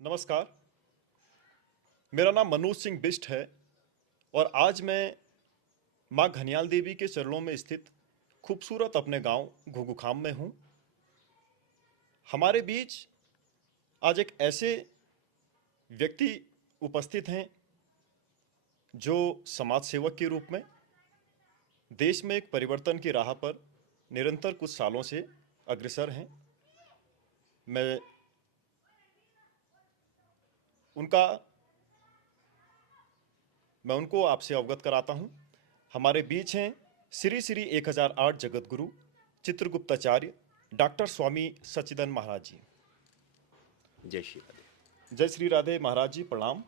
नमस्कार। मेरा नाम मनोज सिंह बिष्ट है और आज मैं माँ घनियाल देवी के चरणों में स्थित खूबसूरत अपने गांव घुघुखाम में हूँ। हमारे बीच आज एक ऐसे व्यक्ति उपस्थित हैं जो समाज सेवक के रूप में देश में एक परिवर्तन की राह पर निरंतर कुछ सालों से अग्रसर हैं। मैं उनका मैं उनको आपसे अवगत कराता हूँ। हमारे बीच हैं श्री श्री 1008 जगत गुरु चित्रगुप्ताचार्य डॉक्टर स्वामी सच्चिदानंद महाराज जी। जय श्री राधे। जय श्री राधे महाराज जी, प्रणाम।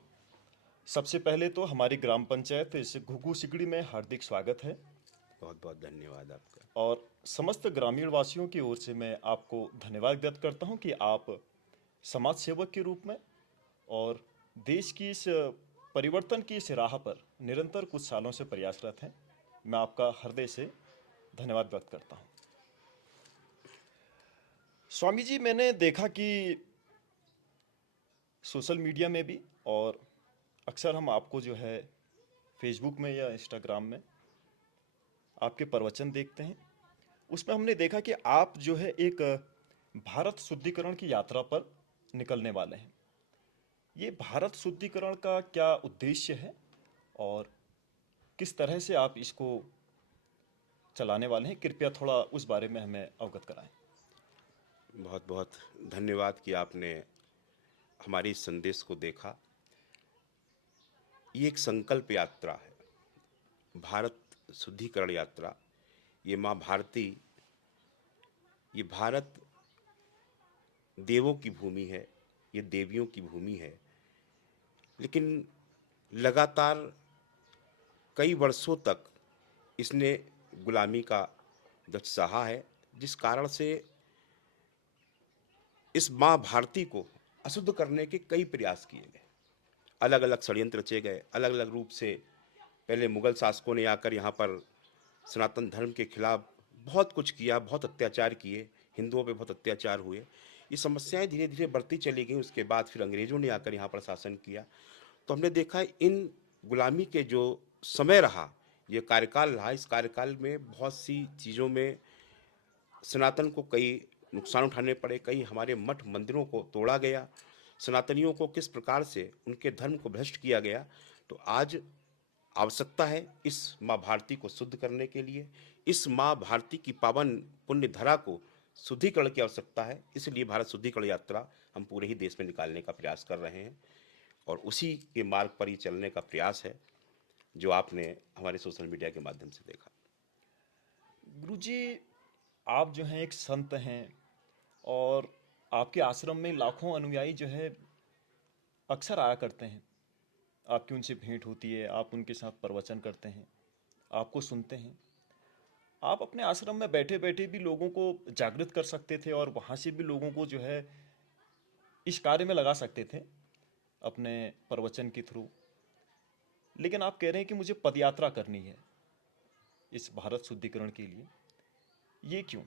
सबसे पहले तो हमारी ग्राम पंचायत इस घुघू सिकड़ी में हार्दिक स्वागत है बहुत बहुत धन्यवाद आपका। और समस्त ग्रामीण वासियों की ओर से मैं आपको धन्यवाद व्यक्त करता हूं कि आप समाज सेवक के रूप में और देश की इस परिवर्तन की इस राह पर निरंतर कुछ सालों से प्रयासरत हैं। मैं आपका हृदय से धन्यवाद व्यक्त करता हूं। स्वामी जी, मैंने देखा कि सोशल मीडिया में भी और अक्सर हम आपको जो है फेसबुक में या इंस्टाग्राम में आपके प्रवचन देखते हैं। उसमें हमने देखा कि आप जो है एक भारत शुद्धिकरण की यात्रा पर निकलने वाले हैं। ये भारत शुद्धिकरण का क्या उद्देश्य है और किस तरह से आप इसको चलाने वाले हैं? कृपया थोड़ा उस बारे में हमें अवगत कराएं। बहुत बहुत धन्यवाद कि आपने हमारे इस संदेश को देखा। ये एक संकल्प यात्रा है, भारत शुद्धिकरण यात्रा। ये माँ भारती, ये भारत देवों की भूमि है, ये देवियों की भूमि है। लेकिन लगातार कई वर्षों तक इसने गुलामी का दर्द सहा है, जिस कारण से इस माँ भारती को अशुद्ध करने के कई प्रयास किए गए। अलग अलग षड्यंत्र रचे गए, अलग अलग रूप से। पहले मुगल शासकों ने आकर यहाँ पर सनातन धर्म के खिलाफ बहुत कुछ किया, बहुत अत्याचार किए, हिंदुओं पे बहुत अत्याचार हुए। ये समस्याएं धीरे धीरे बढ़ती चली गई। उसके बाद फिर अंग्रेजों ने आकर यहाँ पर शासन किया। तो हमने देखा इन गुलामी के जो समय रहा, ये कार्यकाल रहा, इस कार्यकाल में बहुत सी चीज़ों में सनातन को कई नुकसान उठाने पड़े। कई हमारे मठ मंदिरों को तोड़ा गया, सनातनियों को किस प्रकार से उनके धर्म को भ्रष्ट किया गया। तो आज आवश्यकता है इस माँ भारती को शुद्ध करने के लिए, इस माँ भारती की पावन पुण्य धरा को शुद्धिकरण की आवश्यकता है। इसलिए भारत शुद्धिकरण यात्रा हम पूरे ही देश में निकालने का प्रयास कर रहे हैं और उसी के मार्ग पर ही चलने का प्रयास है जो आपने हमारे सोशल मीडिया के माध्यम से देखा। गुरुजी, आप जो हैं एक संत हैं और आपके आश्रम में लाखों अनुयायी जो है अक्सर आया करते हैं। आपकी उनसे भेंट होती है, आप उनके साथ प्रवचन करते हैं, आपको सुनते हैं। आप अपने आश्रम में बैठे बैठे भी लोगों को जागृत कर सकते थे और वहाँ से भी लोगों को जो है इस कार्य में लगा सकते थे अपने प्रवचन के थ्रू। लेकिन आप कह रहे हैं कि मुझे पदयात्रा करनी है इस भारत शुद्धिकरण के लिए। ये क्यों?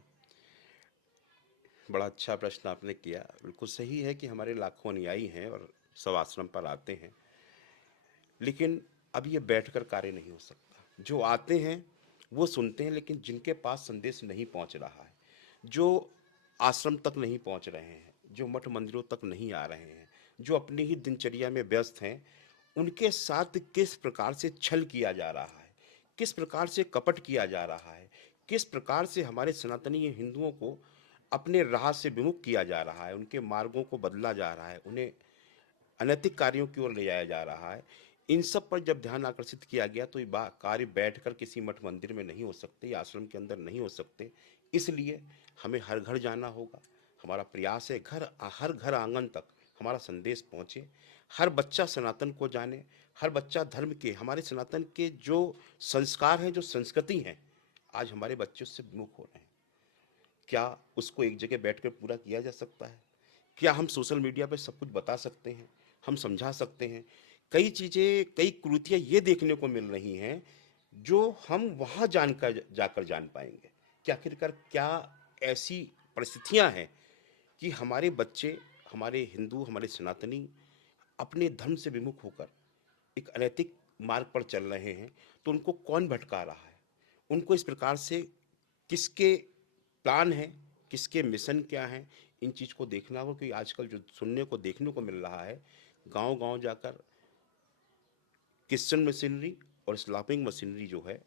बड़ा अच्छा प्रश्न आपने किया। बिल्कुल सही है कि हमारे लाखों अनुयायी हैं और सब आश्रम पर आते हैं, लेकिन अब ये बैठकर कार्य नहीं हो सकता। जो आते हैं वो सुनते हैं, लेकिन जिनके पास संदेश नहीं पहुंच रहा है, जो आश्रम तक नहीं पहुंच रहे हैं, जो मठ मंदिरों तक नहीं आ रहे हैं, जो अपनी ही दिनचर्या में व्यस्त हैं, उनके साथ किस प्रकार से छल किया जा रहा है, किस प्रकार से कपट किया जा रहा है, किस प्रकार से हमारे सनातनी हिंदुओं को अपने राह से विमुख किया जा रहा है, उनके मार्गों को बदला जा रहा है, उन्हें अनैतिक कार्यों की ओर ले जाया जा रहा है। इन सब पर जब ध्यान आकर्षित किया गया तो ये कार्य बैठकर किसी मठ मंदिर में नहीं हो सकते, या आश्रम के अंदर नहीं हो सकते। इसलिए हमें हर घर जाना होगा। हमारा प्रयास है हर घर आंगन तक हमारा संदेश पहुँचे, हर बच्चा सनातन को जाने, हर बच्चा धर्म के, हमारे सनातन के जो संस्कार हैं, जो संस्कृति हैं, आज हमारे बच्चे उससे विमुख हो रहे हैं। क्या उसको एक जगह बैठकर पूरा किया जा सकता है? क्या हम सोशल मीडिया पे सब कुछ बता सकते हैं, हम समझा सकते हैं? कई चीज़ें, कई कुरीतियाँ ये देखने को मिल रही हैं जो हम वहाँ जानकर जाकर जान पाएंगे कि आखिरकार क्या ऐसी परिस्थितियाँ हैं कि हमारे बच्चे हमारे हिंदू, हमारे सनातनी अपने धर्म से विमुख होकर एक अनैतिक मार्ग पर चल रहे हैं, तो उनको कौन भटका रहा है? उनको इस प्रकार से किसके प्लान हैं, किसके मिशन क्या हैं, इन चीज़ को देखना होगा। क्योंकि आजकल जो सुनने को देखने को मिल रहा है, गांव-गांव जाकर क्रिश्चियन मशीनरी और इस्लामिक मशीनरी जो है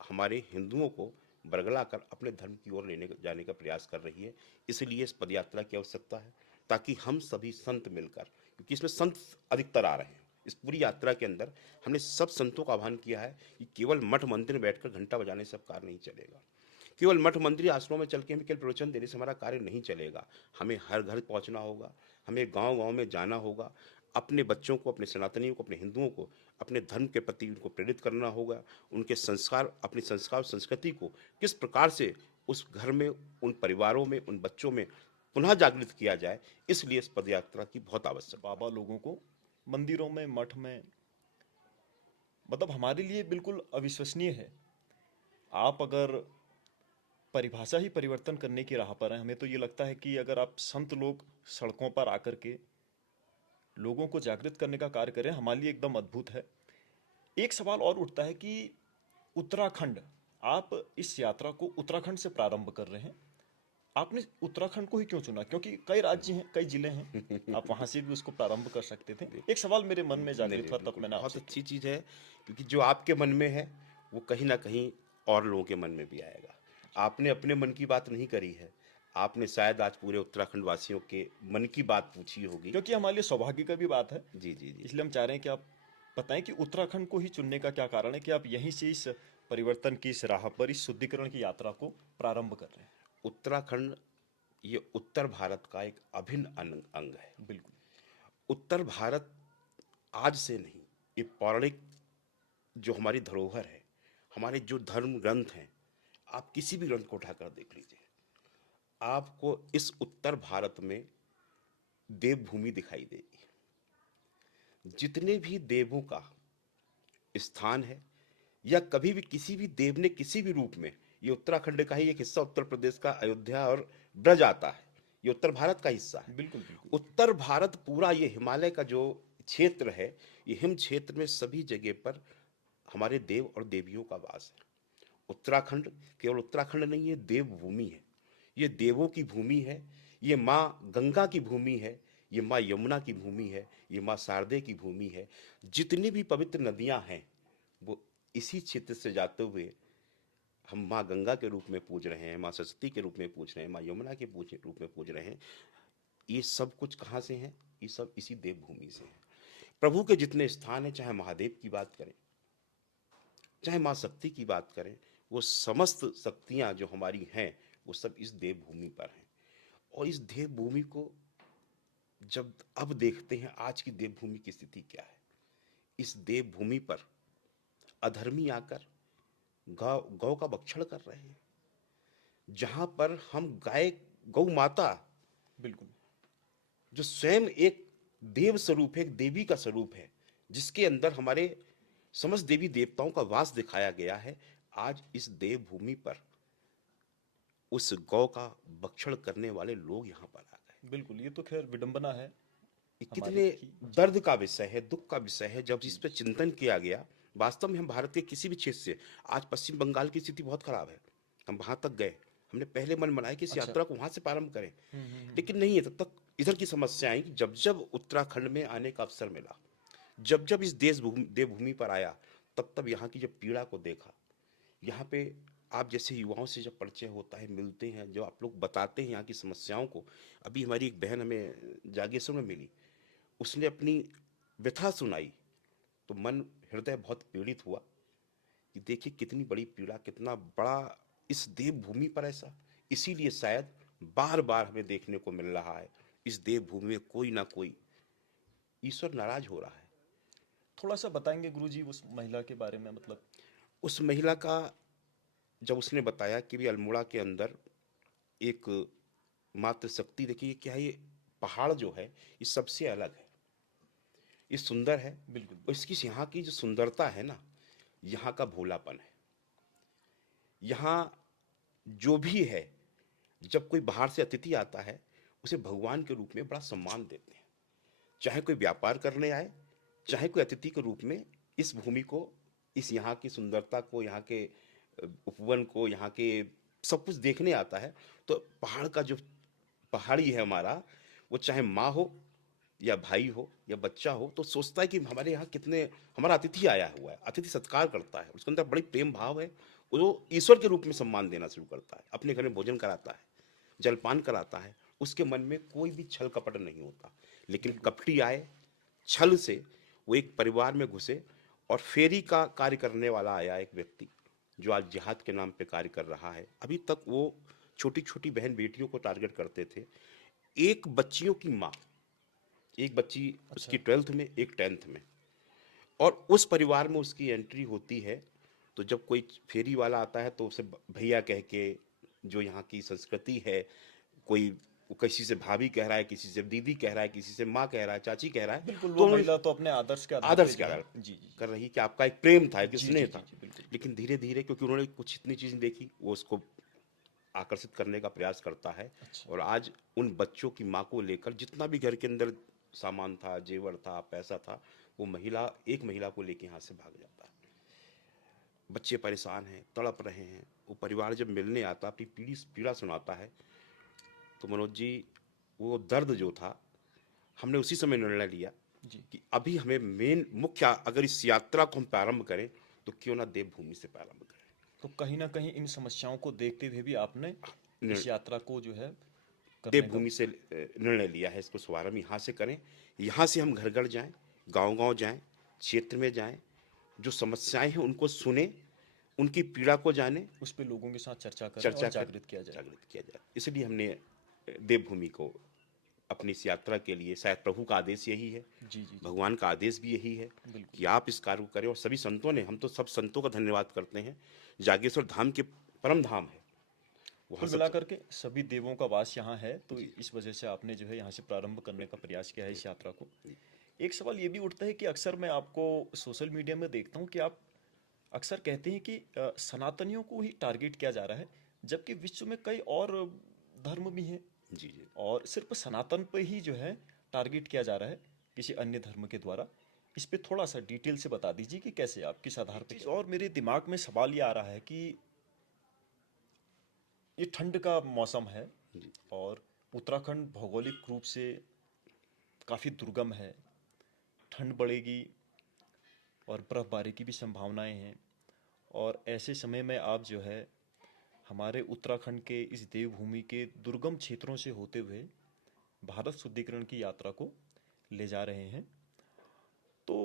हमारे हिंदुओं को बरगला कर अपने धर्म की ओर लेने जाने का प्रयास कर रही है। इसलिए इस पदयात्रा की आवश्यकता है, ताकि हम सभी संत मिलकर, क्योंकि इसमें संत अधिकतर आ रहे हैं। इस पूरी यात्रा के अंदर हमने सब संतों का आह्वान किया है कि केवल मठ मंदिर में बैठकर घंटा बजाने से अब कार्य नहीं चलेगा। केवल मठ मंदिर आश्रमों में चल के हमें केवल प्रवचन देने से हमारा कार्य नहीं चलेगा। हमें हर घर पहुंचना होगा, हमें गांव-गांव में जाना होगा, अपने बच्चों को, अपने सनातनियों को, अपने हिंदुओं को अपने धर्म के प्रति उनको प्रेरित करना होगा। उनके संस्कार, अपने संस्कार और संस्कृति को किस प्रकार से उस घर में, उन परिवारों में, उन बच्चों में पुनः जागृत किया जाए, इसलिए इस पदयात्रा की बहुत आवश्यकता बाबा लोगों को मंदिरों में, मठ में, मतलब हमारे लिए बिल्कुल अविश्वसनीय है। आप अगर परिभाषा ही परिवर्तन करने की राह पर हैं, हमें तो ये लगता है कि अगर आप संत लोग सड़कों पर आकर के लोगों को जागृत करने का कार्य करें, हमारे लिए एकदम अद्भुत है। एक सवाल और उठता है कि उत्तराखंड, आप इस यात्रा को उत्तराखंड से प्रारंभ कर रहे हैं। आपने उत्तराखंड को ही क्यों चुना? क्योंकि कई राज्य हैं, कई जिले हैं, है। आप वहां से भी उसको प्रारंभ कर सकते थे। एक सवाल मेरे मन में नहीं, जागृत नहीं, हुआ, तब बिल्कुल, मैंने बहुत आपसे किया। अच्छी चीज़ है, क्योंकि जो आपके मन में है, वो कहीं न कहीं और लोगों के मन में भी आएगा। आपने अपने मन की बात नहीं करी है, आपने शायद आज पूरे उत्तराखंड वासियों के मन की बात पूछी होगी। क्योंकि हमारे लिए सौभाग्य का भी बात है, जी, जी, जी। इसलिए हम चाह रहे हैं कि आप बताएं कि उत्तराखंड को ही चुनने का क्या कारण है कि आप यहीं से इस परिवर्तन की इस राह पर, इस शुद्धिकरण की यात्रा को प्रारंभ कर रहे हैं। उत्तराखंड ये उत्तर भारत का एक अभिन्न अंग है। बिल्कुल। उत्तर भारत आज से नहीं, ये पौराणिक जो हमारी धरोहर है, हमारे जो धर्म ग्रंथ हैं, आप किसी भी ग्रंथ को उठाकर देख लीजिए, आपको इस उत्तर भारत में देवभूमि दिखाई देगी। जितने भी देवों का स्थान है, या कभी भी किसी भी देव ने किसी भी रूप में, ये उत्तराखंड का ही एक हिस्सा, उत्तर प्रदेश का अयोध्या और ब्रज आता है, ये उत्तर भारत का हिस्सा है। बिल्कुल बिल्कुल। उत्तर भारत पूरा ये हिमालय का जो क्षेत्र है, ये हिम क्षेत्र में सभी जगह पर हमारे देव और देवियों का वास है। उत्तराखंड केवल उत्तराखंड नहीं है, देवभूमि है, ये देवों की भूमि है, ये माँ गंगा की भूमि है, ये माँ यमुना की भूमि है, ये माँ शारदे की भूमि है। जितनी भी पवित्र नदियां हैं, वो इसी क्षेत्र से जाते हुए हम माँ गंगा के रूप में पूज रहे हैं, माँ सरस्वती के रूप में पूज रहे हैं, माँ यमुना के रूप में पूज रहे हैं। ये सब कुछ कहाँ से हैं? ये सब इसी देवभूमि से हैं। प्रभु के जितने स्थान हैं, चाहे महादेव की बात करें, चाहे माँ शक्ति की बात करें, वो समस्त शक्तियाँ जो हमारी हैं, वो सब इस देवभूमि पर हैं। और इस देवभूमि को जब अब देखते हैं, आज की देवभूमि की स्थिति क्या है। इस देवभूमि पर अधर्मी आकर गौ गौ का भक्षण कर रहे हैं। जहाँ पर हम गाय, गौ माता, बिल्कुल। जो स्वयं एक देव स्वरूप है, एक देवी का स्वरूप है, जिसके अंदर हमारे समस्त देवी देवताओं का वास दिखाया गया है, आज इस देवभूमि पर उस गौ का भक्षण करने वाले लोग यहाँ पर आ गए। बिल्कुल, ये तो खैर विडंबना है ये हमारी कितने ही। जी। दर्द का विषय है, दुख का विषय है। जब जी। इस पर चिंतन किया गया, वास्तव में हम भारत के किसी भी क्षेत्र से, आज पश्चिम बंगाल की स्थिति बहुत खराब है, हम वहां तक गए, हमने पहले मन बनाया कि इस अच्छा। यात्रा को वहां से प्रारंभ करें, हम्म। लेकिन नहीं है। तब तक इधर की समस्या आई। जब जब उत्तराखंड में आने का अवसर मिला, जब जब इस देवभूमि पर आया, तब तब यहाँ की जब पीड़ा को देखा, यहाँ पे आप जैसे युवाओं से जब परिचय होता है, मिलते हैं, जो आप लोग बताते हैं यहाँ की समस्याओं को। अभी हमारी एक बहन हमें जागेश्वर में मिली, उसने अपनी व्यथा सुनाई, तो मन, हृदय बहुत पीड़ित हुआ कि देखिए कितनी बड़ी पीड़ा, कितना बड़ा इस देवभूमि पर ऐसा। इसीलिए शायद बार बार हमें देखने को मिल रहा है, इस देवभूमि में कोई ना कोई ईश्वर नाराज हो रहा है। थोड़ा सा बताएंगे गुरुजी उस महिला के बारे में, मतलब। उस महिला का, जब उसने बताया कि भी अल्मोड़ा के अंदर एक मात्र शक्ति, देखिए क्या है, ये पहाड़ जो है, ये सबसे अलग है, ये सुंदर है। बिल्कुल और बिल्कुल। इसकी यहाँ की जो सुंदरता है ना, यहाँ का भोलापन है। यहाँ जो भी है, जब कोई बाहर से अतिथि आता है, उसे भगवान के रूप में बड़ा सम्मान देते हैं। चाहे कोई व्यापार करने आए, चाहे कोई अतिथि के रूप में इस भूमि को, इस यहाँ की सुंदरता को, यहाँ के उपवन को, यहाँ के सब कुछ देखने आता है, तो पहाड़ का जो पहाड़ी है हमारा, वो चाहे माँ हो या भाई हो या बच्चा हो, तो सोचता है कि हमारे यहाँ कितने, हमारा अतिथि आया हुआ है, अतिथि सत्कार करता है, उसके अंदर बड़ी प्रेम भाव है। वो ईश्वर के रूप में सम्मान देना शुरू करता है, अपने घर में भोजन कराता है, जलपान कराता है, उसके मन में कोई भी छल कपट नहीं होता। लेकिन बिल्कुल। कपटी आए, छल से वो एक परिवार में घुसे, और फेरी का कार्य करने वाला आया एक व्यक्ति जो आज जिहाद के नाम पे कार्य कर रहा है। अभी तक वो छोटी छोटी बहन बेटियों को टारगेट करते थे। एक बच्चियों की माँ, एक बच्ची अच्छा। उसकी 12th में, एक 10th में, और उस परिवार में उसकी एंट्री होती है। तो जब कोई फेरी वाला आता है तो उसे भैया कह के, जो यहाँ की संस्कृति है, कोई किसी से भाभी कह रहा है, किसी से दीदी कह रहा है, किसी से माँ कह रहा है, चाची कह रहा है, बिल्कुल, तो वो उन्होंने महिला तो अपने आदर्श के आधार पे आदर्श जो क्या है। जी, जी, कर रही कि आपका एक प्रेम था, एक जी। जी, स्नेह जी, जी, था। जी, बिल्कुल। लेकिन धीरे धीरे, क्योंकि उन्होंने कुछ इतनी चीज़ें देखी, वो उसको आकर्षित करने का प्रयास करता है। अच्छा। और आज उन बच्चों की माँ को लेकर जितना भी घर के अंदर सामान था, जेवर था, पैसा था, वो महिला, एक महिला को लेके यहाँ से भाग जाता है। बच्चे परेशान हैं, तड़प रहे हैं। वो परिवार जब मिलने आता, अपनी पीड़ा सुनाता है, तो मनोज जी, वो दर्द जो था, हमने उसी समय निर्णय लिया जी। कि अभी हमें मेन मुख्य, अगर इस यात्रा को हम प्रारंभ करें तो क्यों ना देवभूमि से प्रारंभ तो कहीं न कहीं इन समस्याओं को देखते हुए भी आपने करें। इस यात्रा को जो है करने का। देवभूमि से निर्णय लिया है, इसको शुभारंभ यहाँ से करें। यहाँ से हम घर घर जाएं, गांव गांव जाएं, क्षेत्र में जाएं, जो समस्याएं हैं उनको सुने, उनकी पीड़ा को जाने, उस पे लोगों के साथ चर्चा करें और चर्चा करें, जागृत किया जाए। जागृत किया जाए। इसलिए हमने देवभूमि को अपनी इस यात्रा के लिए, शायद प्रभु का आदेश यही है, जी, जी, जी। भगवान का आदेश भी यही है बिल्कुल। कि आप इस कार्य को करें। और सभी संतों ने, हम तो सब संतों का धन्यवाद करते हैं। जागेश्वर धाम के परम धाम है, वहाँ कुल सब। मिलाकर के सभी देवों का वास यहाँ है, तो जी इस वजह से आपने जो है यहाँ से प्रारंभ करने का बिल्कुल प्रयास किया है इस बिल्कुल। यात्रा को। जी एक सवाल ये भी उठता है कि अक्सर मैं आपको सोशल मीडिया में देखता हूँ कि आप अक्सर कहते हैं कि सनातनियों को ही टारगेट किया जा रहा है, जबकि विश्व में कई और धर्म भी हैं, जी जी। और सिर्फ सनातन पे ही जो है टारगेट किया जा रहा है किसी अन्य धर्म के द्वारा। इस पे थोड़ा सा डिटेल से बता दीजिए कि कैसे, आप किस आधार एक पे। चीज़ और मेरे दिमाग में सवाल ये आ रहा है कि ये ठंड का मौसम है, जी और उत्तराखंड भौगोलिक रूप से काफ़ी दुर्गम है, ठंड बढ़ेगी और बर्फबारी की भी संभावनाएं हैं। और ऐसे समय में आप जो है हमारे उत्तराखंड के इस देवभूमि के दुर्गम क्षेत्रों से होते हुए भारत शुद्धिकरण की यात्रा को ले जा रहे हैं। तो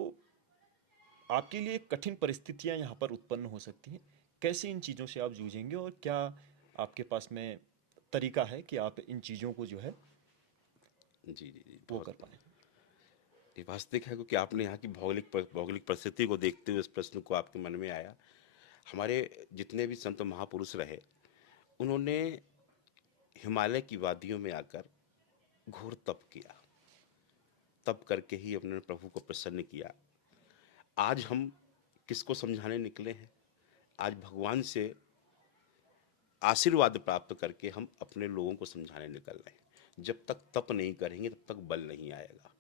आपके लिए कठिन परिस्थितियां यहाँ पर उत्पन्न हो सकती हैं। कैसे इन चीज़ों से आप जूझेंगे, और क्या आपके पास में तरीका है कि आप इन चीज़ों को जो है जी जी जी, वो बहुत। कर पाए। ये वास्तविक है, क्योंकि आपने यहाँ की भौगोलिक परिस्थिति को देखते हुए इस प्रश्न को आपके मन में आया। हमारे जितने भी संत महापुरुष रहे, उन्होंने हिमालय की वादियों में आकर घोर तप किया। तप करके ही अपने प्रभु को प्रसन्न किया। आज हम किसको समझाने निकले हैं? आज भगवान से आशीर्वाद प्राप्त करके हम अपने लोगों को समझाने निकल रहे हैं। जब तक तप नहीं करेंगे तब तक बल नहीं आएगा।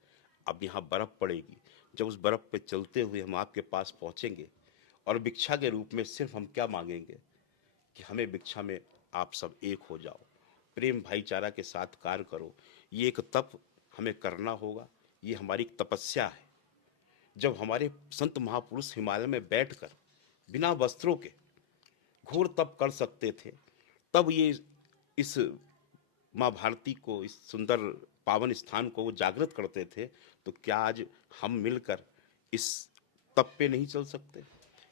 अब यहाँ बर्फ़ पड़ेगी, जब उस बर्फ़ पे चलते हुए हम आपके पास पहुँचेंगे, और भिक्षा के रूप में सिर्फ हम क्या मांगेंगे कि हमें भिक्षा में आप सब एक हो जाओ, प्रेम भाईचारा के साथ कार्य करो। ये एक तप हमें करना होगा, ये हमारी एक तपस्या है। जब हमारे संत महापुरुष हिमालय में बैठकर बिना वस्त्रों के घोर तप कर सकते थे, तब ये इस माँ भारती को, इस सुंदर पावन स्थान को वो जागृत करते थे। तो क्या आज हम मिलकर इस तप पे नहीं चल सकते?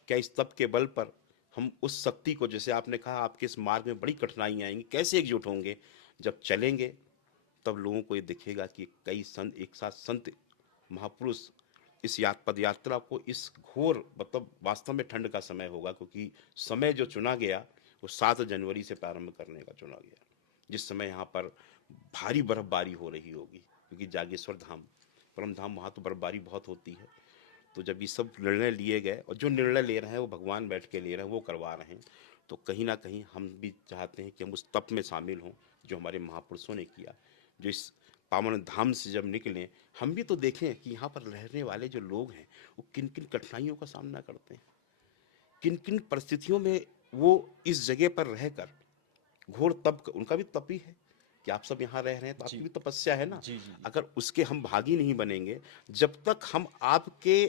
क्या इस तप के बल पर हम उस शक्ति को, जैसे आपने कहा आपके इस मार्ग में बड़ी कठिनाइयाँ आएंगी, कैसे एकजुट होंगे? जब चलेंगे तब लोगों को ये दिखेगा कि कई संत एक साथ, संत महापुरुष इस पद यात्रा को, इस घोर, मतलब वास्तव में ठंड का समय होगा, क्योंकि समय जो चुना गया वो 7 जनवरी से प्रारंभ करने का चुना गया, जिस समय यहाँ पर भारी बर्फबारी हो रही होगी, क्योंकि जागेश्वर धाम परम धाम, वहाँ तो बर्फबारी बहुत होती है। तो जब ये सब निर्णय लिए गए, और जो निर्णय ले रहे हैं वो भगवान बैठ के ले रहे हैं, वो करवा रहे हैं, तो कहीं ना कहीं हम भी चाहते हैं कि हम उस तप में शामिल हों जो हमारे महापुरुषों ने किया, जो इस पावन धाम से जब निकलें, हम भी तो देखें कि यहाँ पर रहने वाले जो लोग हैं वो किन किन कठिनाइयों का सामना करते हैं, किन किन परिस्थितियों में वो इस जगह पर रहकर घोर तप, उनका भी तप ही है कि आप सब यहाँ रह रहे हैं तो जी आपकी भी तपस्या है ना। जी जी जी। अगर उसके हम भागी नहीं बनेंगे, जब तक हम आपके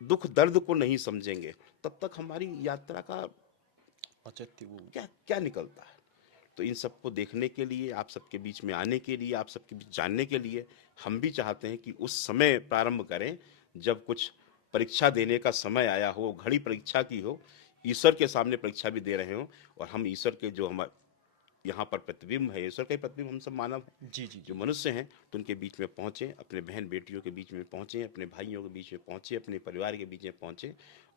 दुख दर्द को नहीं समझेंगे, तब तक हमारी यात्रा का औचित्य वो। क्या क्या निकलता है। तो इन सबको देखने के लिए, आप सबके बीच में आने के लिए, आप सबके बीच जानने के लिए हम भी चाहते हैं कि उस समय प्रारंभ करें जब कुछ परीक्षा देने का समय आया हो, घड़ी परीक्षा की हो, ईश्वर के सामने परीक्षा भी दे रहे हो, और हम ईश्वर के जो हम यहाँ पर प्रतिबिंब है, ईश्वर का ही प्रतिबिंब हम सब मानव हैं, जी जी जो जी। मनुष्य हैं, तो उनके बीच में पहुँचें, अपने बहन बेटियों के बीच में पहुँचें, अपने भाइयों के बीच में पहुँचें, अपने परिवार के बीच में पहुँचें,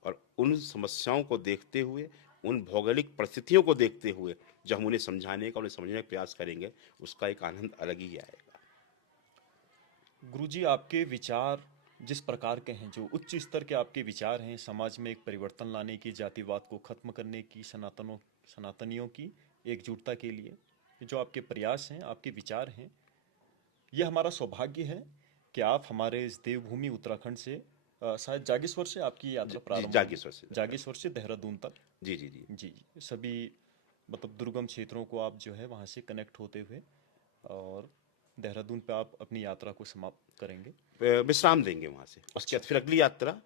और उन समस्याओं को देखते हुए, उन भौगोलिक परिस्थितियों को देखते हुए जो हम उन्हें समझाने का, उन्हें समझने का प्रयास करेंगे, उसका एक आनंद अलग ही आएगा। गुरुजी, आपके विचार जिस प्रकार के हैं, जो उच्च स्तर के आपके विचार हैं, समाज में एक परिवर्तन लाने की, जातिवाद को खत्म करने की, सनातनियों की एकजुटता के लिए जो आपके प्रयास हैं, आपके विचार हैं, ये हमारा सौभाग्य है कि आप हमारे इस देवभूमि उत्तराखंड से शायद जागेश्वर से आपकी यात्रा जी, प्रारंभ होगी। जागेश्वर से जागेश्वर से देहरादून तक। जी जी जी। जी जी, सभी मतलब दुर्गम क्षेत्रों को आप जो है वहाँ से कनेक्ट होते हुए और देहरादून पे आप अपनी यात्रा को समाप्त करेंगे। विश्राम देंगे वहाँ से, उसके अच्छा बाद फिर अगली यात्रा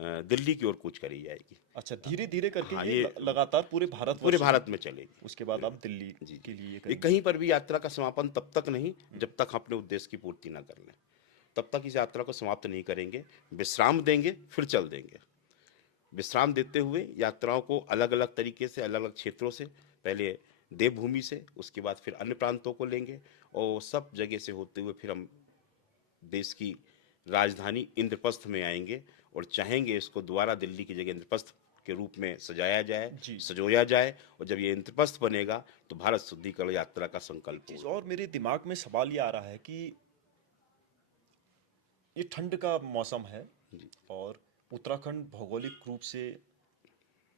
दिल्ली की ओर कूच करी जाएगी। अच्छा, धीरे धीरे करके हाँ, ये ये लगातार पूरे पूरे भारतवर्ष भारत में, में चलेगी। उसके बाद पूरे, आप दिल्ली जी के जी। लिए ये ये करेंगे। कहीं पर भी यात्रा का समापन तब तक नहीं जब तक हम अपने उद्देश्य की पूर्ति ना कर लें, तब तक इस यात्रा को समाप्त नहीं करेंगे। विश्राम देंगे, फिर चल देंगे। विश्राम देते हुए यात्राओं को अलग अलग तरीके से, अलग अलग क्षेत्रों से, पहले देवभूमि से, उसके बाद फिर अन्य प्रांतों को लेंगे, और सब जगह से होते हुए फिर हम देश की राजधानी इंद्रप्रस्थ में आएंगे, और चाहेंगे इसको दोबारा दिल्ली की जगह इंद्रप्रस्थ के रूप में सजाया जाए, जी। सजोया जाए, और जब ये इंद्रप्रस्थ बनेगा तो भारत शुद्धिकरण यात्रा का संकल्प चीज होगा। और मेरे दिमाग में सवाल ये आ रहा है कि ये ठंड का मौसम है जी और उत्तराखंड भौगोलिक रूप से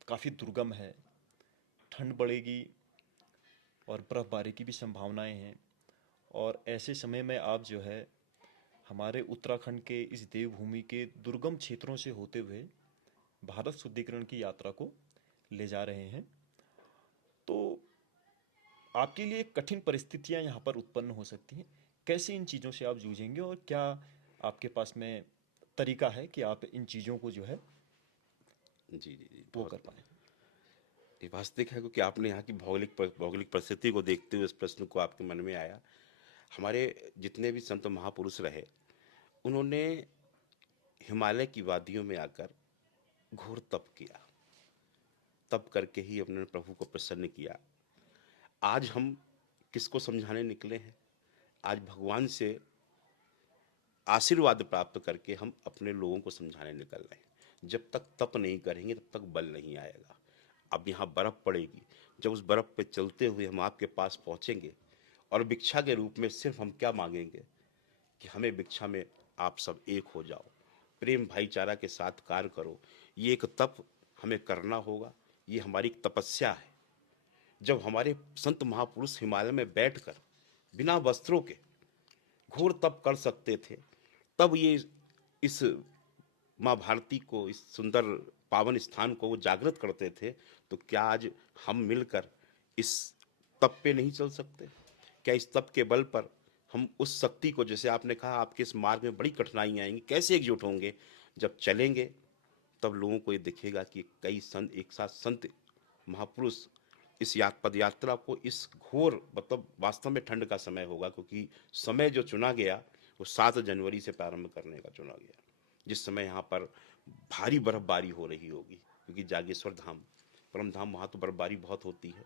काफ़ी दुर्गम है, ठंड बढ़ेगी और बर्फबारी की भी संभावनाएं हैं। और ऐसे समय में आप जो है हमारे उत्तराखंड के इस देवभूमि के दुर्गम क्षेत्रों से होते हुए भारत शुद्धिकरण की यात्रा को ले जा रहे हैं। तो आपके लिए कठिन परिस्थितियां यहाँ पर उत्पन्न हो सकती हैं। कैसे इन चीज़ों से आप जूझेंगे और क्या आपके पास में तरीका है कि आप इन चीज़ों को जो है जी जी जी, वो बहुत कर पाए। ये वास्तविक है, क्योंकि आपने यहाँ की भौगोलिक परिस्थिति को देखते हुए इस प्रश्न को आपके मन में आया। हमारे जितने भी संत महापुरुष रहे, उन्होंने हिमालय की वादियों में आकर घोर तप किया, तप करके ही अपने प्रभु को प्रसन्न किया। आज हम किसको समझाने निकले हैं? आज भगवान से आशीर्वाद प्राप्त करके हम अपने लोगों को समझाने निकल रहे हैं। जब तक तप नहीं करेंगे तब तक बल नहीं आएगा। अब यहाँ बर्फ़ पड़ेगी, जब उस बर्फ़ पे चलते हुए हम आपके पास पहुँचेंगे, और भिक्षा के रूप में सिर्फ हम क्या मांगेंगे कि हमें भिक्षा में आप सब एक हो जाओ, प्रेम भाईचारा के साथ कार्य करो। ये एक तप हमें करना होगा, ये हमारी एक तपस्या है। जब हमारे संत महापुरुष हिमालय में बैठकर बिना वस्त्रों के घोर तप कर सकते थे, तब ये इस माँ भारती को, इस सुंदर पावन स्थान को वो जागृत करते थे, तो क्या आज हम मिलकर इस तप पे नहीं चल सकते? क्या इस तप के बल पर हम उस शक्ति को, जैसे आपने कहा आपके इस मार्ग में बड़ी कठिनाइयाँ आएंगी, कैसे एकजुट होंगे? जब चलेंगे तब लोगों को ये दिखेगा कि कई संत एक साथ, संत महापुरुष इस पद यात्रा को, इस घोर, मतलब वास्तव में ठंड का समय होगा, क्योंकि समय जो चुना गया वो 7 जनवरी से प्रारंभ करने का चुना गया, जिस समय यहाँ पर भारी बर्फबारी हो रही होगी, क्योंकि जागेश्वर धाम, परम धाम, वहाँ तो बर्फबारी बहुत होती है।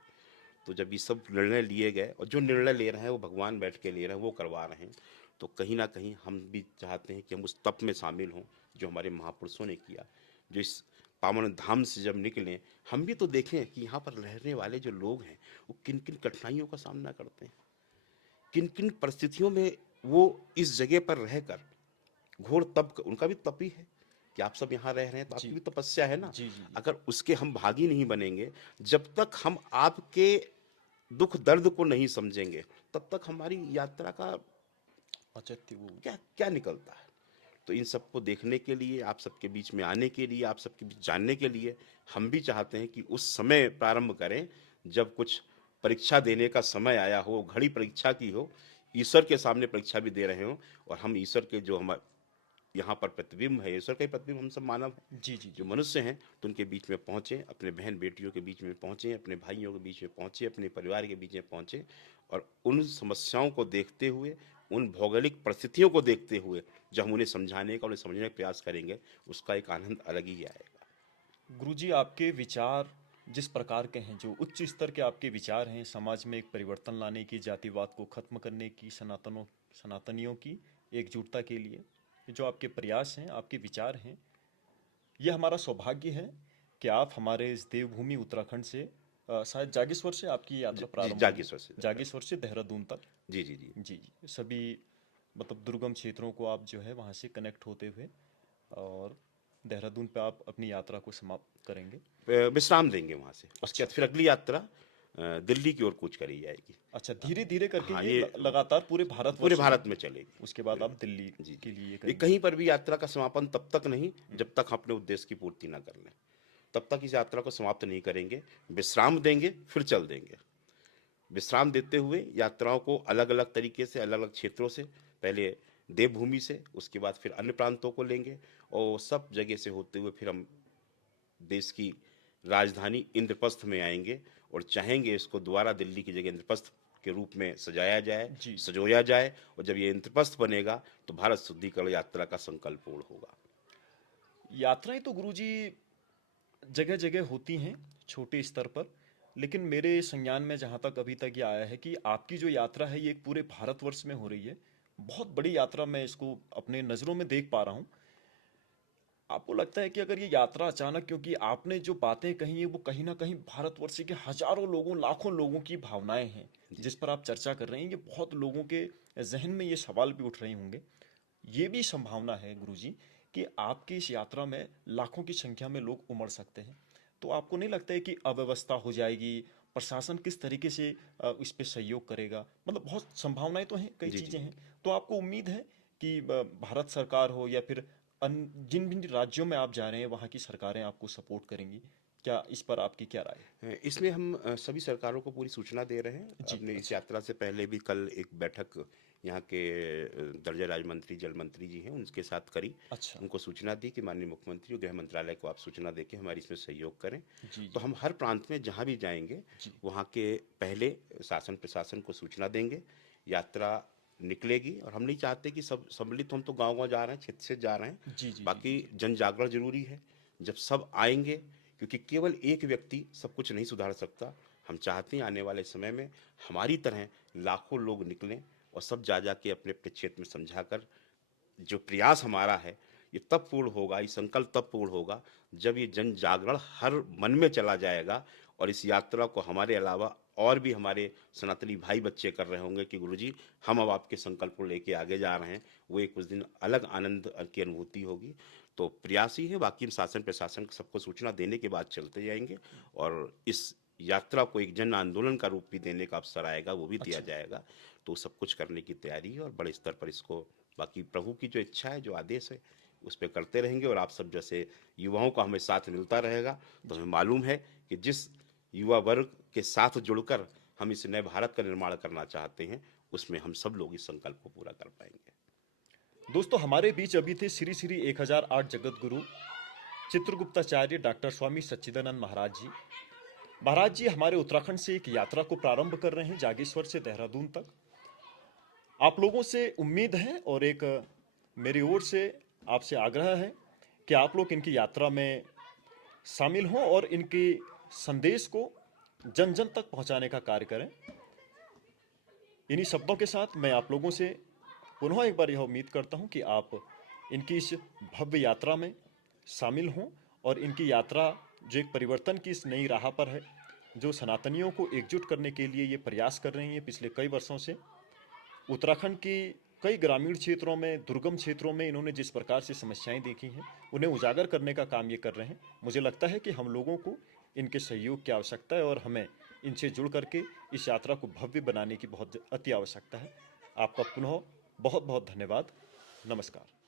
तो जब ये सब निर्णय लिए गए, और जो निर्णय ले रहे हैं वो भगवान बैठ के ले रहे हैं, वो करवा रहे हैं, तो कहीं ना कहीं हम भी चाहते हैं कि हम उस तप में शामिल हों जो हमारे महापुरुषों ने किया। जो इस पावन धाम से जब निकलें, हम भी तो देखें कि यहाँ पर रहने वाले जो लोग हैं वो किन किन कठिनाइयों का सामना करते हैं, किन किन परिस्थितियों में वो इस जगह पर रहकर घोर तप, उनका भी तप ही है कि आप सब यहाँ रह रहे हैं तो जी आपकी भी तपस्या है ना। जी जी जी। अगर उसके हम भागी नहीं बनेंगे, जब तक हम आपके दुख दर्द को नहीं समझेंगे, तब तक हमारी यात्रा का औचित्य वो। क्या क्या निकलता है। तो इन सबको देखने के लिए, आप सबके बीच में आने के लिए, आप सबके बीच जानने के लिए हम भी चाहते हैं कि उस समय प्रारंभ करें जब कुछ परीक्षा देने का समय आया हो, घड़ी परीक्षा की हो, ईश्वर के सामने परीक्षा भी दे रहे हों, और हम ईश्वर के जो हम यहाँ पर प्रतिबिंब है, ईश्वर का ही प्रतिबिंब हम सब मानव हैं, जी जी जो जी। मनुष्य हैं, तो उनके बीच में पहुँचें, अपने बहन बेटियों के बीच में पहुँचें, अपने भाइयों के बीच में पहुँचें, अपने परिवार के बीच में पहुँचें, और उन समस्याओं को देखते हुए, उन भौगोलिक परिस्थितियों को देखते हुए जो हम उन्हें समझाने का, उन्हें समझने का प्रयास करेंगे, उसका एक आनंद अलग ही आएगा। गुरुजी, आपके विचार जिस प्रकार के हैं, जो उच्च स्तर के आपके विचार हैं, समाज में एक परिवर्तन लाने की, जातिवाद को खत्म करने की, सनातनियों की एकजुटता के लिए जो आपके प्रयास हैं, आपके विचार हैं, ये हमारा सौभाग्य है कि आप हमारे इस देवभूमि उत्तराखंड से शायद जागेश्वर से आपकी यात्रा जी, प्रारंभ होगी। जागेश्वर से जागेश्वर से देहरादून तक। जी जी जी। जी जी, सभी मतलब दुर्गम क्षेत्रों को आप जो है वहाँ से कनेक्ट होते हुए और देहरादून पे आप अपनी यात्रा को समाप्त करेंगे। विश्राम देंगे वहाँ से, उसके अच्छा। बाद फिर अगली यात्रा दिल्ली की ओर कूच करी जाएगी। अच्छा, धीरे धीरे करके हाँ, ये ये लगातार पूरे पूरे भारतवर्ष में, भारत में चलेगी। उसके बाद आप दिल्ली जी के जी। लिए ये करेंगे। कहीं पर भी यात्रा का समापन तब तक नहीं जब तक हम अपने उद्देश्य की पूर्ति ना कर लें, तब तक इस यात्रा को समाप्त नहीं करेंगे। विश्राम देंगे, फिर चल देंगे। विश्राम देते हुए यात्राओं को अलग अलग तरीके से, अलग अलग क्षेत्रों से, पहले देवभूमि से, उसके बाद फिर अन्य प्रांतों को लेंगे, और सब जगह से होते हुए फिर हम देश की राजधानी इंद्रप्रस्थ में आएंगे, और चाहेंगे इसको दोबारा दिल्ली की जगह इंद्रप्रस्थ के रूप में सजाया जाए, जी। सजोया जाए, और जब ये इंद्रप्रस्थ बनेगा तो भारत शुद्धिकरण यात्रा का संकल्प पूर्ण होगा। यात्राएं तो गुरुजी जगह जगह होती हैं, छोटे स्तर पर, लेकिन मेरे संज्ञान में जहाँ तक अभी तक ये आया है कि आपकी जो यात्रा है ये एक पूरे भारतवर्ष में हो रही है। बहुत बड़ी यात्रा, मैं इसको अपने नज़रों में देख पा रहा हूँ। आपको लगता है कि अगर ये यात्रा अचानक, क्योंकि आपने जो बातें कही हैं वो कहीं ना कहीं भारतवर्ष के हजारों लोगों, लाखों लोगों की भावनाएं हैं जी जिस पर आप चर्चा कर रहे हैं, ये बहुत लोगों के जहन में ये सवाल भी उठ रहे होंगे। ये भी संभावना है गुरुजी कि आपकी इस यात्रा में लाखों की संख्या में लोग उमड़ सकते हैं। तो आपको नहीं लगता है कि अव्यवस्था हो जाएगी? प्रशासन किस तरीके से इस पे सहयोग करेगा? मतलब बहुत संभावनाएं तो हैं, कई जी जी। चीजें हैं। तो आपको उम्मीद है कि भारत सरकार हो या फिर जिन भी राज्यों में आप जा रहे हैं वहाँ की सरकारें आपको सपोर्ट करेंगी? क्या इस पर आपकी क्या राय है? इसमें हम सभी सरकारों को पूरी सूचना दे रहे हैं। जी, अपने इस अच्छा। यात्रा से पहले भी कल एक बैठक यहाँ के दर्जा राज मंत्री, जल मंत्री जी हैं, उनके साथ करी। अच्छा। उनको सूचना दी कि माननीय मुख्यमंत्री और गृह मंत्रालय को आप सूचना दे के हमारी इसमें सहयोग करें। जी तो जी हम हर प्रांत में जहाँ भी जाएंगे, जी वहाँ के पहले शासन प्रशासन को सूचना देंगे। यात्रा निकलेगी, और हम नहीं चाहते कि सब सम्मिलित, हम तो गांव गांव जा रहे हैं, क्षेत्र से जा रहे हैं। जी जी जी जी बाकी जी। जन जागरण जरूरी है। जब सब आएंगे, क्योंकि केवल एक व्यक्ति सब कुछ नहीं सुधार सकता। हम चाहते हैं आने वाले समय में हमारी तरह लाखों लोग निकलें, और सब जा जा के अपने अपने क्षेत्र में समझाकर, जो प्रयास हमारा है ये तब पूर्ण होगा, ये संकल्प तब पूर्ण होगा जब ये जन जागरण हर मन में चला जाएगा, और इस यात्रा को हमारे अलावा और भी हमारे सनातनी भाई बच्चे कर रहे होंगे कि गुरुजी हम अब आपके संकल्प को लेके आगे जा रहे हैं। वो एक उस दिन अलग आनंद की अनुभूति होगी। तो प्रयास ही है, बाकी हम शासन प्रशासन सबको सूचना देने के बाद चलते जाएंगे, और इस यात्रा को एक जन आंदोलन का रूप भी देने का अवसर आएगा, वो भी दिया अच्छा। जाएगा। तो सब कुछ करने की तैयारी है, और बड़े स्तर पर इसको, बाकी प्रभु की जो इच्छा है, जो आदेश है, उस पर करते रहेंगे। और आप सब जैसे युवाओं का हमें साथ मिलता रहेगा, तो हमें मालूम है कि जिस युवा वर्ग के साथ जुड़कर हम इस नए भारत का निर्माण करना चाहते हैं, उसमें हम सब लोग इस संकल्प को पूरा कर पाएंगे। दोस्तों, हमारे बीच अभी थे श्री श्री 1008 जगत गुरु चित्रगुप्ताचार्य डॉक्टर स्वामी सच्चिदानंद महाराज जी। महाराज जी हमारे उत्तराखंड से एक यात्रा को प्रारंभ कर रहे हैं, जागेश्वर से देहरादून तक। आप लोगों से उम्मीद है और एक मेरी ओर से आपसे आग्रह है कि आप लोग इनकी यात्रा में शामिल हों और इनके संदेश को जन जन तक पहुंचाने का कार्य करें। इन्हीं शब्दों के साथ मैं आप लोगों से पुनः एक बार यह उम्मीद करता हूं कि आप इनकी इस भव्य यात्रा में शामिल हों और इनकी यात्रा जो एक परिवर्तन की इस नई राह पर है, जो सनातनियों को एकजुट करने के लिए ये प्रयास कर रही हैं पिछले कई वर्षों से, उत्तराखंड की कई ग्रामीण क्षेत्रों में, दुर्गम क्षेत्रों में इन्होंने जिस प्रकार से समस्याएं देखी हैं, उन्हें उजागर करने का काम ये कर रहे हैं। मुझे लगता है कि हम लोगों को इनके सहयोग की आवश्यकता है और हमें इनसे जुड़ करके इस यात्रा को भव्य बनाने की बहुत अति आवश्यकता है। आपका पुनः बहुत बहुत धन्यवाद। नमस्कार।